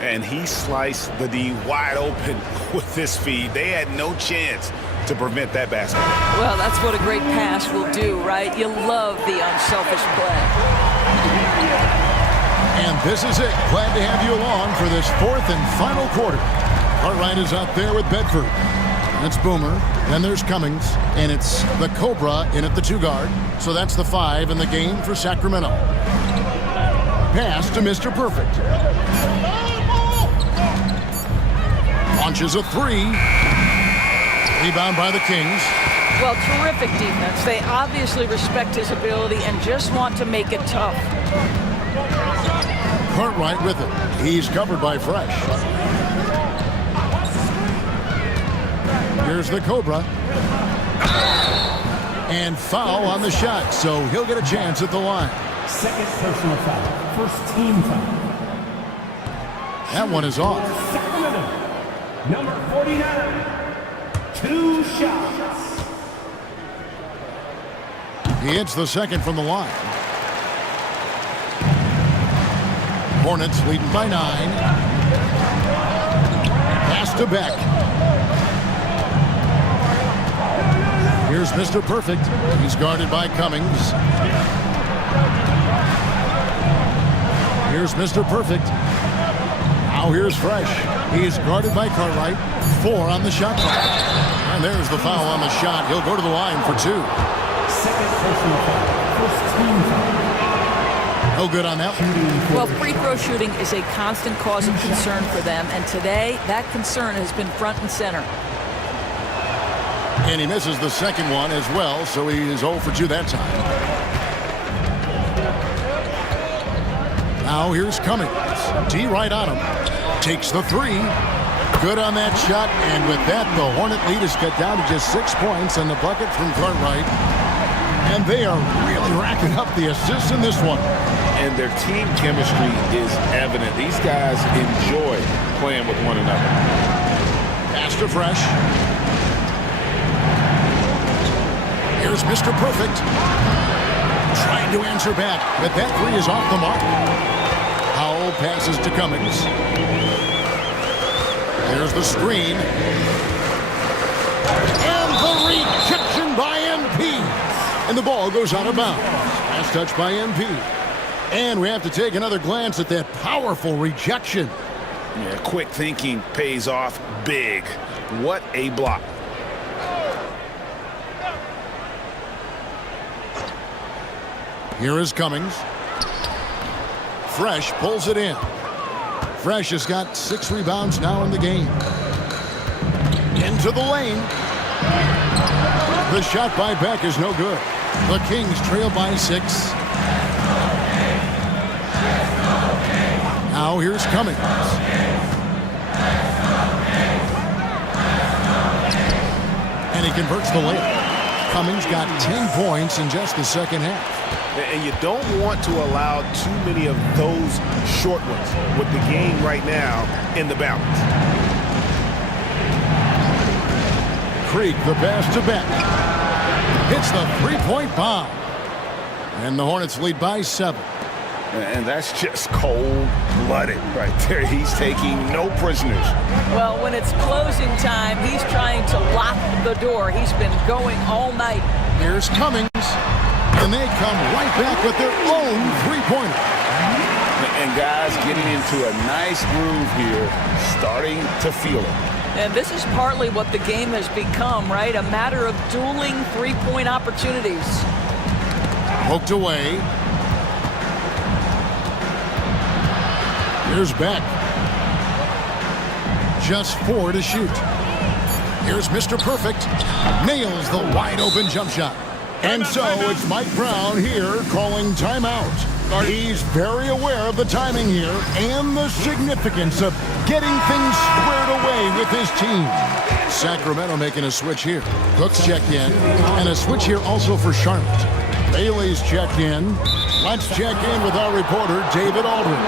And he sliced the D wide open with this feed. They had no chance to prevent that basket. Well, that's what a great pass will do, right? You love the unselfish play. And this is it. Glad to have you along for this fourth and final quarter. Cartwright is out there with Bedford. That's Boomer. Then there's Cummings. And it's the Cobra in at the 2 guard. So that's the 5 in the game for Sacramento. Pass to Mr. Perfect. Launches a 3. Rebound by the Kings. Well, terrific defense. They obviously respect his ability and just want to make it tough. Cartwright with it. He's covered by Fresh. Here's the Cobra. And foul on the shot, so he'll get a chance at the line. Second personal foul. First team foul. That one is off. Sacramento. Number 49. 2 shots. He hits the second from the line. Hornets leading by 9. Pass to Beck. Here's Mr. Perfect. He's guarded by Cummings. Here's Mr. Perfect. Now here's Fresh. He's guarded by Cartwright. 4 on the shot clock. And there's the foul on the shot. He'll go to the line for 2. Second personal foul. First team foul. No good on that one. Well, free throw shooting is a constant cause of concern for them, and today that concern has been front and center. And he misses the second one as well, so he is 0 for 2 that time. Now here's Cummings. D right on him. Takes the 3. Good on that shot, and with that, the Hornet lead is cut down to just 6 points on the bucket from Cartwright. And they are really racking up the assists in this one. And their team chemistry is evident. These guys enjoy playing with one another. Pass to Fresh. Here's Mr. Perfect. Trying to answer back, but that 3 is off the mark. Howell passes to Cummings. There's the screen. And the rejection by MP. And the ball goes out of bounds. Last touch by MP. And we have to take another glance at that powerful rejection. Yeah, quick thinking pays off big. What a block. Here is Cummings. Fresh pulls it in. Fresh has got 6 rebounds now in the game. Into the lane. The shot by Beck is no good. The Kings trail by 6. Now here's Cummings. And he converts the layup. Cummings got 10 points in just the second half. And you don't want to allow too many of those short ones with the game right now in the balance. Creek, the pass to Beck. Hits the 3-point bomb. And the Hornets lead by 7. And that's just cold-blooded right there. He's taking no prisoners. Well, when it's closing time, he's trying to lock the door. He's been going all night. Here's Cummings. And they come right back with their own 3-pointer. And guys getting into a nice groove here, starting to feel it. And this is partly what the game has become, right? A matter of dueling 3-point opportunities. Poked away. Here's Beck. Just 4 to shoot. Here's Mr. Perfect. Nails the wide-open jump shot. And so it's Mike Brown here calling timeout. He's very aware of the timing here and the significance of getting things squared away with his team. Sacramento making a switch here. Cook's checked in, and a switch here also for Charlotte. Bailey's checked in. Let's check in with our reporter, David Aldridge.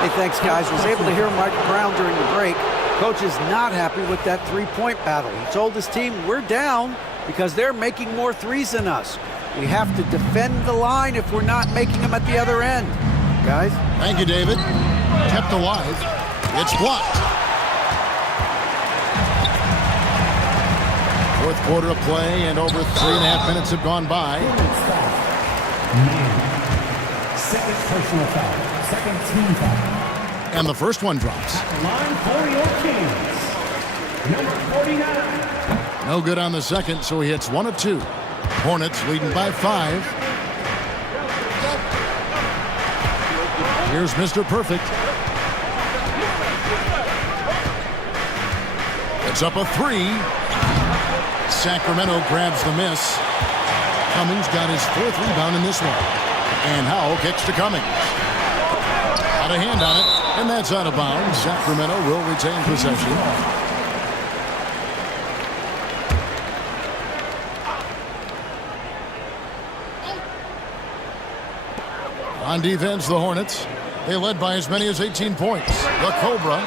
Hey, thanks, guys. Was able to hear Mike Brown during the break. Coach is not happy with that three-point battle. He told his team, we're down because they're making more threes than us. We have to defend the line if we're not making them at the other end. Guys? Thank you, David. Kept alive. It's blocked. Fourth quarter of play, and over 3.5 minutes have gone by. Second personal foul. Second team foul. And the first one drops. Line for your Kings. Number 49. No good on the second, so he hits 1 of 2. Hornets leading by 5. Here's Mr. Perfect. It's up a 3. Sacramento grabs the miss. Cummings got his 4th rebound in this one. And Howell kicks to Cummings. Got a hand on it, and that's out of bounds. Sacramento will retain possession. On defense, the Hornets. They led by as many as 18 points. The Cobra.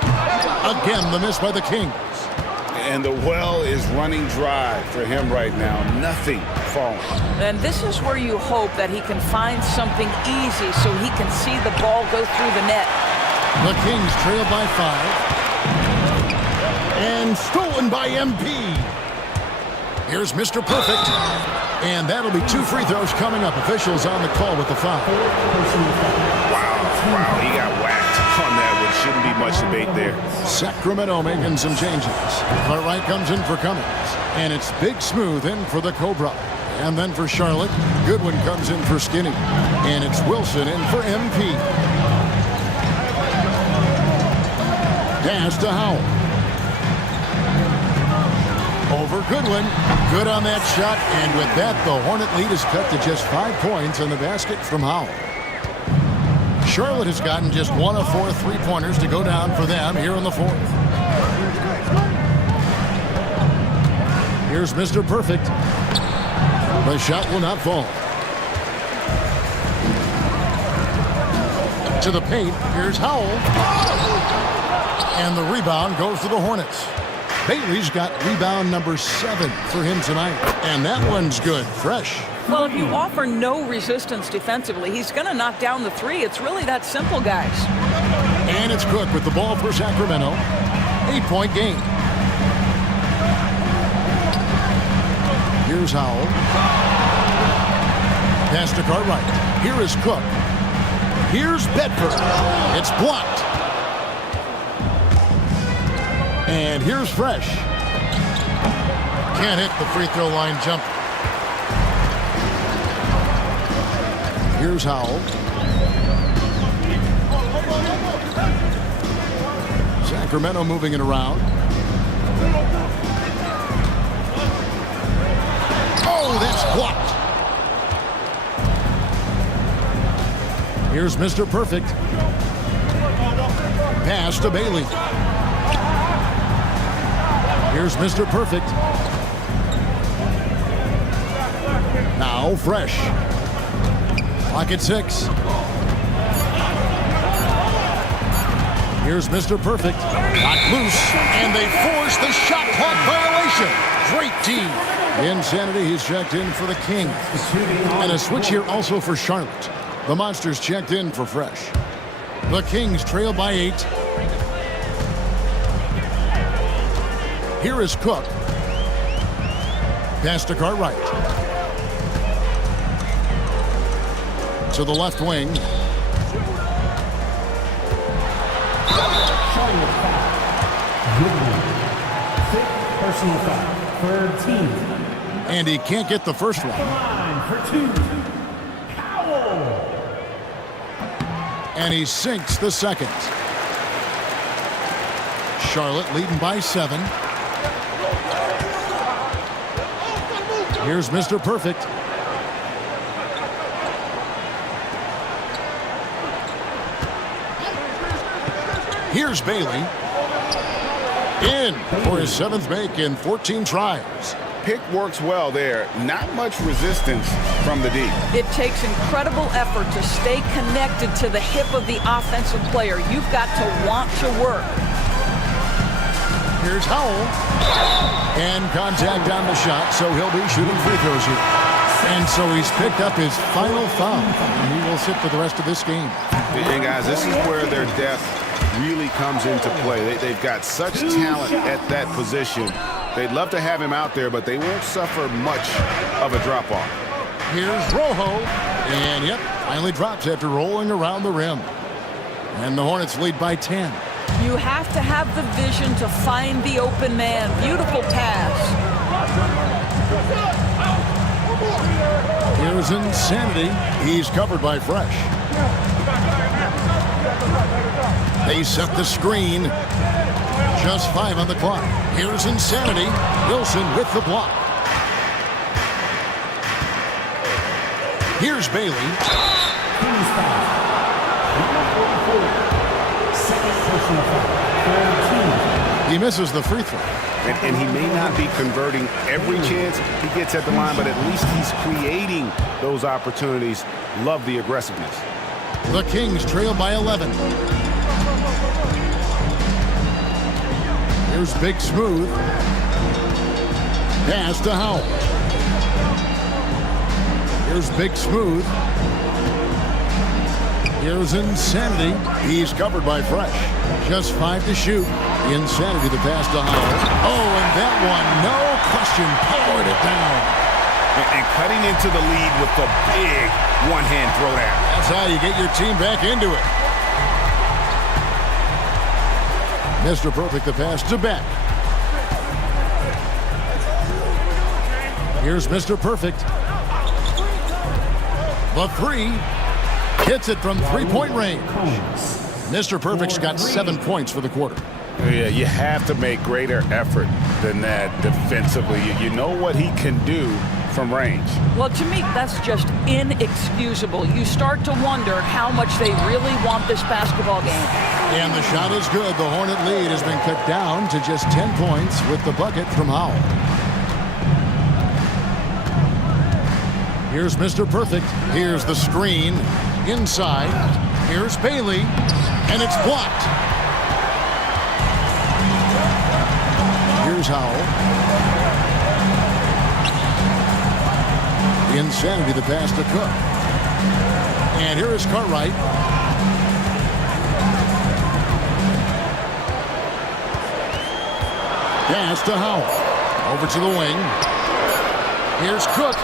Again, the miss by the Kings. And the well is running dry for him right now. Nothing falling. And this is where you hope that he can find something easy so he can see the ball go through the net. The Kings trail by 5. And stolen by MP. Here's Mr. Perfect. And that'll be 2 free throws coming up. Officials on the call with the foul. Wow, he got whacked on that one. Shouldn't be much debate there. Sacramento making some changes. Cartwright comes in for Cummings. And it's Big Smooth in for the Cobra. And then for Charlotte, Goodwin comes in for Skinny. And it's Wilson in for MP. Pass to Howell. Over Goodwin. Good on that shot. And with that, the Hornet lead is cut to just 5 points on the basket from Howell. Charlotte has gotten just 1 of 4 3-pointers to go down for them here in the 4th. Here's Mr. Perfect. The shot will not fall. To the paint. Here's Howell. And the rebound goes to the Hornets. Bailey's got rebound number 7 for him tonight. And that one's good. Fresh. Well, if you offer no resistance defensively, he's going to knock down the 3. It's really that simple, guys. And it's Cook with the ball for Sacramento. 8-point game. Here's Howell. Pass to Cartwright. Here is Cook. Here's Bedford. It's blocked. And here's Fresh. Can't hit the free throw line jumper. Here's Howell. Sacramento moving it around. Oh, that's blocked. Here's Mr. Perfect. Pass to Bailey. Here's Mr. Perfect. Now Fresh. Clock at 6. Here's Mr. Perfect. Got loose, and they force the shot clock violation. Great team. Insanity, he's checked in for the Kings. And a switch here also for Charlotte. The Monsters checked in for Fresh. The Kings trail by 8. Here is Cook. Pass to Cartwright. To the left wing. Charlotte foul. Goodwin. 5th personal foul. 3rd team. And he can't get the first one. Line for 2. Howell. And he sinks the second. Charlotte leading by 7. Here's Mr. Perfect. Here's Bailey. In for his 7th make in 14 tries. Pick works well there. Not much resistance from the D. It takes incredible effort to stay connected to the hip of the offensive player. You've got to want to work. Here's Howell. And contact on the shot, so he'll be shooting free throws here. And so he's picked up his final foul. And he will sit for the rest of this game. And guys, this is where their depth really comes into play. They've got such talent at that position. They'd love to have him out there, but they won't suffer much of a drop-off. Here's Rojo. And, yep, finally drops after rolling around the rim. And the Hornets lead by 10. You have to have the vision to find the open man. Beautiful pass. Here's Insanity. He's covered by Fresh. They set the screen. Just 5 on the clock. Here's Insanity. Wilson with the block. Here's Bailey. He misses the free throw. And he may not be converting every chance he gets at the line, but at least he's creating those opportunities. Love the aggressiveness. The Kings trail by 11. Here's Big Smooth. Pass to Howell. Here's Big Smooth. Here's Insanity. He's covered by Fresh. Just 5 to shoot. Insanity the pass to Howell. Oh, and that one, no question, powered it down. And cutting into the lead with the big one-hand throwdown. That's how you get your team back into it. Mr. Perfect the pass to Beck. Here's Mr. Perfect. The 3. Hits it from 3-point range. Mr. Perfect's got 7 points for the quarter. Yeah, you have to make greater effort than that defensively. You know what he can do from range. Well, to me, that's just inexcusable. You start to wonder how much they really want this basketball game. And the shot is good. The Hornet lead has been cut down to just 10 points with the bucket from Howell. Here's Mr. Perfect. Here's the screen. Inside. Here's Bailey. And it's blocked. Here's Howell. Insanity the pass to Cook. And here is Cartwright. Pass to Howell. Over to the wing. Here's Cook.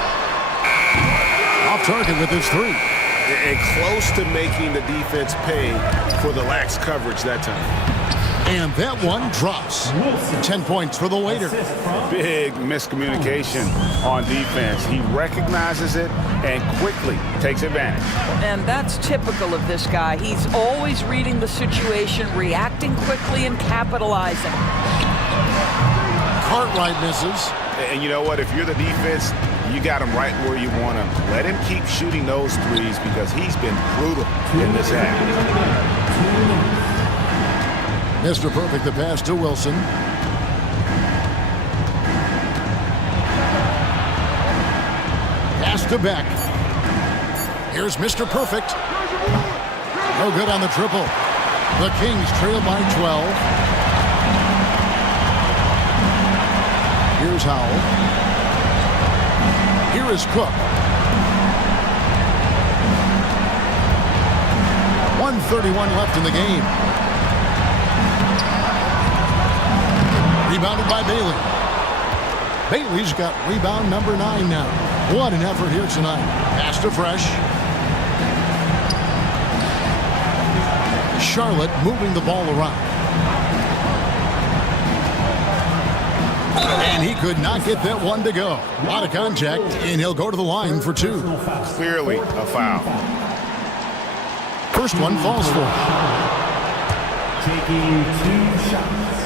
Off target with his 3. And close to making the defense pay for the lax coverage that time. And that one drops. 10 points for the waiter. Big miscommunication on defense. He recognizes it and quickly takes advantage. And that's typical of this guy. He's always reading the situation, reacting quickly, and capitalizing. Cartwright misses. And you know what? If you're the defense, you got him right where you want him. Let him keep shooting those threes because he's been brutal in this half. Mr. Perfect the pass to Wilson. Pass to Beck. Here's Mr. Perfect. No good on the triple. The Kings trail by 12. Here's Howell. Here is Cook. 1:31 left in the game. Rebounded by Bailey. Bailey's got rebound number 9 now. What an effort here tonight. Pass to Fresh. Charlotte moving the ball around. And he could not get that one to go. A lot of contact, and he'll go to the line for 2. Clearly a foul. First one falls for him. Taking 2 shots.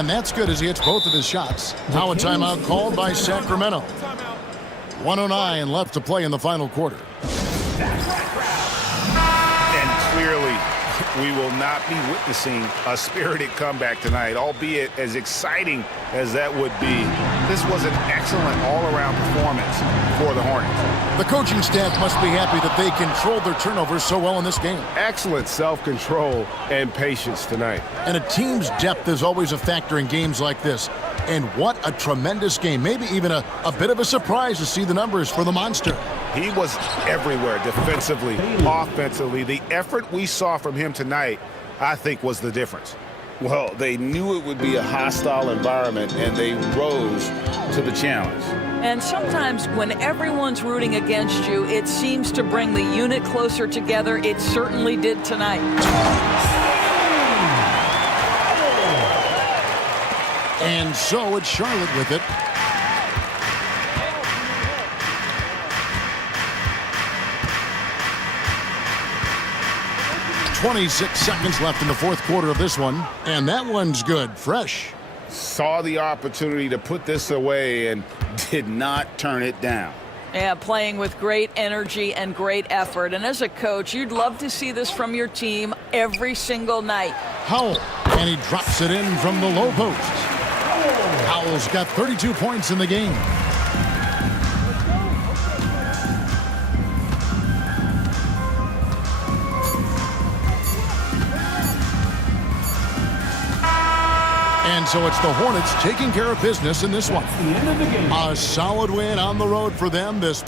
And that's good as he hits both of his shots. Now a timeout called by Sacramento. 1:09 left to play in the final quarter. And clearly, we will not be witnessing a spirited comeback tonight, albeit as exciting as that would be. This was an excellent all-around performance for the Hornets. The coaching staff must be happy that they controlled their turnovers so well in this game. Excellent self-control and patience tonight. And a team's depth is always a factor in games like this. And what a tremendous game. Maybe even a bit of a surprise to see the numbers for the Monster. He was everywhere defensively, offensively. The effort we saw from him tonight, I think, was the difference. Well, they knew it would be a hostile environment, and they rose to the challenge. And sometimes when everyone's rooting against you, it seems to bring the unit closer together. It certainly did tonight. And so it's Charlotte with it. .26 seconds left in the fourth quarter of this one. And that one's good. Fresh. Saw the opportunity to put this away and did not turn it down. Yeah, playing with great energy and great effort. And as a coach, you'd love to see this from your team every single night. Howell. And he drops it in from the low post. Howell's got 32 points in the game. And so it's the Hornets taking care of business in this one. The end of the game. A solid win on the road for them. This